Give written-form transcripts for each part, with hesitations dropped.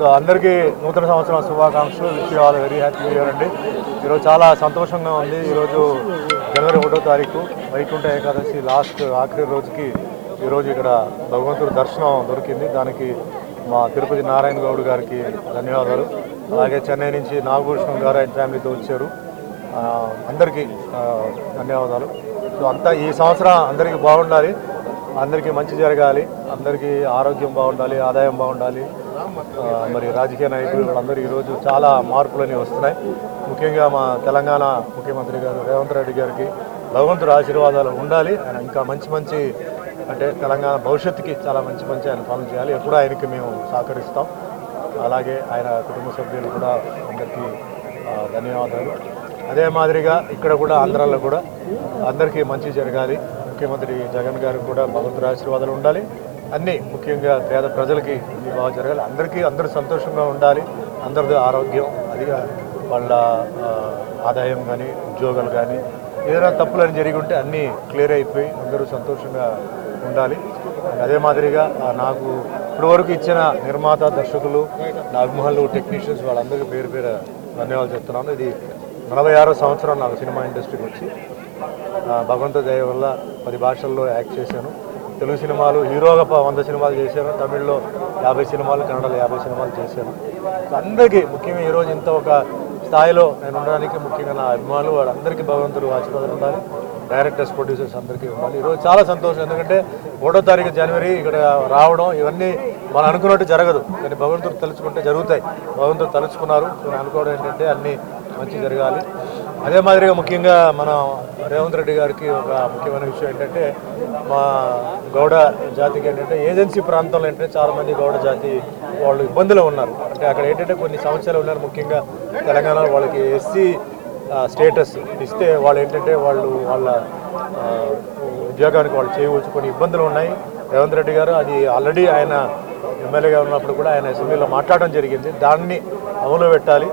So అందరికీ నూతన సంవత్సరం శుభాకాంక్షలు. Wish you all very happy new year అండి. ఈరోజు చాలా సంతోషంగా ఉంది. ఈరోజు జనవరి 1వ తారీఖు వైకుంఠ ఏకాదశి ఆఖరి రోజుకి ఈరోజు ఇక్కడ భగవంతుడి దర్శనం దొరికింది. దానికి మా తిరుపతి నారాయణ గౌడ్ గారికి ధన్యవాదాలు. అలాగే చెన్నై నుంచి నాగభూషణం గారు ఆయన ఫ్యామిలీతో వచ్చారు. అందరికీ ధన్యవాదాలు. సో అంతా ఈ సంవత్సరం అందరికీ బాగుండాలి, అందరికీ మంచి జరగాలి, అందరికీ ఆరోగ్యం బాగుండాలి, ఆదాయం బాగుండాలి. మరి రాజకీయ నాయకులు వాళ్ళందరూ ఈరోజు చాలా మార్పులని వస్తున్నాయి. ముఖ్యంగా మా తెలంగాణ ముఖ్యమంత్రి గారు రేవంత్ రెడ్డి గారికి భగవంతుడి ఆశీర్వాదాలు ఉండాలి. ఆయన ఇంకా మంచి అంటే తెలంగాణ భవిష్యత్తుకి చాలా మంచి ఆయన పనులు చేయాలి. ఎప్పుడూ ఆయనకి మేము సహకరిస్తాం. అలాగే ఆయన కుటుంబ సభ్యులు కూడా అందరికీ ధన్యవాదాలు. అదే మాదిరిగా ఇక్కడ కూడా ఆంధ్రాలో కూడా అందరికీ మంచి జరగాలి. ముఖ్యమంత్రి జగన్ గారికి కూడా భగవంతుడి ఆశీర్వాదాలు ఉండాలి. అన్నీ ముఖ్యంగా పేద ప్రజలకి బాగా జరగాలి. అందరూ సంతోషంగా ఉండాలి. అందరిది ఆరోగ్యం, అదిగా వాళ్ళ ఆదాయం కానీ ఉద్యోగాలు కానీ ఏదైనా తప్పులని జరిగి ఉంటే అన్నీ క్లియర్ అయిపోయి అందరూ సంతోషంగా ఉండాలి. అదే మాదిరిగా నాకు ఇప్పటివరకు ఇచ్చిన నిర్మాత, దర్శకులు, అభిమానులు, టెక్నీషియన్స్ వాళ్ళందరికీ పేరు ధన్యవాదాలు చెప్తున్నాను. ఇది 46వ సంవత్సరం నాకు సినిమా ఇండస్ట్రీకి వచ్చి. భగవంతుడి దయ వల్ల 10 భాషల్లో యాక్ట్ చేశాను. తెలుగు సినిమాలు హీరోగా 100 సినిమాలు చేశాను. తమిళ్లో 50 సినిమాలు, కన్నడలో 50 సినిమాలు చేశాను. అందరికీ ముఖ్యంగా ఈరోజు ఇంత ఒక స్థాయిలో నేను ఉండడానికి ముఖ్యంగా నా అభిమానులు వాళ్ళందరికీ భగవంతుడు ఆశీర్వాదాలు ఉండాలి. డైరెక్టర్స్, ప్రొడ్యూసర్స్ అందరికీ ఉండాలి. ఈరోజు చాలా సంతోషం. ఎందుకంటే 1వ తారీఖు జనవరి ఇక్కడ రావడం ఇవన్నీ మనం అనుకున్నట్టు జరగదు, కానీ భగవంతుడు తలుచుకుంటే జరుగుతాయి. భగవంతుడు తలుచుకున్నారు. నేను అనుకోవడం ఏంటంటే అన్నీ మంచి జరగాలి. అదే మాదిరిగా ముఖ్యంగా మన రేవంత్ రెడ్డి గారికి ఒక ముఖ్యమైన విషయం ఏంటంటే మా గౌడ జాతికి ఏంటంటే ఏజెన్సీ ప్రాంతంలో ఏంటంటే చాలామంది గౌడ జాతి వాళ్ళు ఇబ్బందులు ఉన్నారు. అంటే అక్కడ ఏంటంటే కొన్ని సమస్యలు ఉన్నారు. ముఖ్యంగా తెలంగాణలో వాళ్ళకి ఎస్సీ స్టేటస్ ఇస్తే వాళ్ళు ఏంటంటే వాళ్ళ ఉద్యోగానికి వాళ్ళు చేయవచ్చు, కొన్ని ఇబ్బందులు ఉన్నాయి. రేవంత్ రెడ్డి గారు అది ఆల్రెడీ ఆయన ఎమ్మెల్యేగా ఉన్నప్పుడు కూడా ఆయన అసెంబ్లీలో మాట్లాడడం జరిగింది. దాన్ని అమలు పెట్టాలి.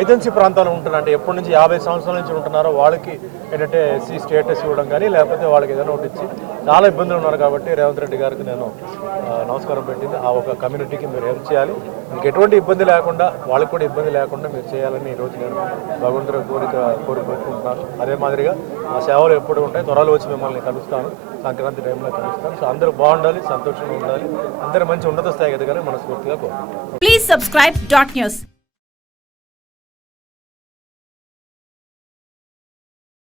ఏజెన్సీ ప్రాంతాలు ఉంటున్నారు అంటే ఎప్పటి నుంచి 50 సంవత్సరాల నుంచి ఉంటున్నారో వాళ్ళకి ఏంటంటే ఎస్సీ స్టేటస్ ఇవ్వడం కానీ లేకపోతే వాళ్ళకి ఏదైనా ఒకటి ఇచ్చి చాలా ఇబ్బందులు ఉన్నారు. కాబట్టి రేవంత్ రెడ్డి గారికి నేను నమస్కారం పెట్టింది. ఆ ఒక కమ్యూనిటీకి మీరు హెల్ప్ చేయాలి. మీకు ఎటువంటి ఇబ్బంది లేకుండా, వాళ్ళకి కూడా ఇబ్బంది లేకుండా మీరు చేయాలని ఈరోజు నేను భగవంతుడి కోరుకుంటున్నాను. అదే మాదిరిగా ఆ సేవలు ఎప్పుడు ఉంటాయి. త్వరలో వచ్చి మిమ్మల్ని కలుస్తాను, సంక్రాంతి టైంలో కలుస్తాను. సో అందరూ బాగుండాలి, సంతోషంగా ఉండాలి, అందరూ మంచి ఉన్నత స్థాయికి ఎదగాలని మనస్ఫూర్తిగా కోరుకుంటున్నాను. Please subscribe .news.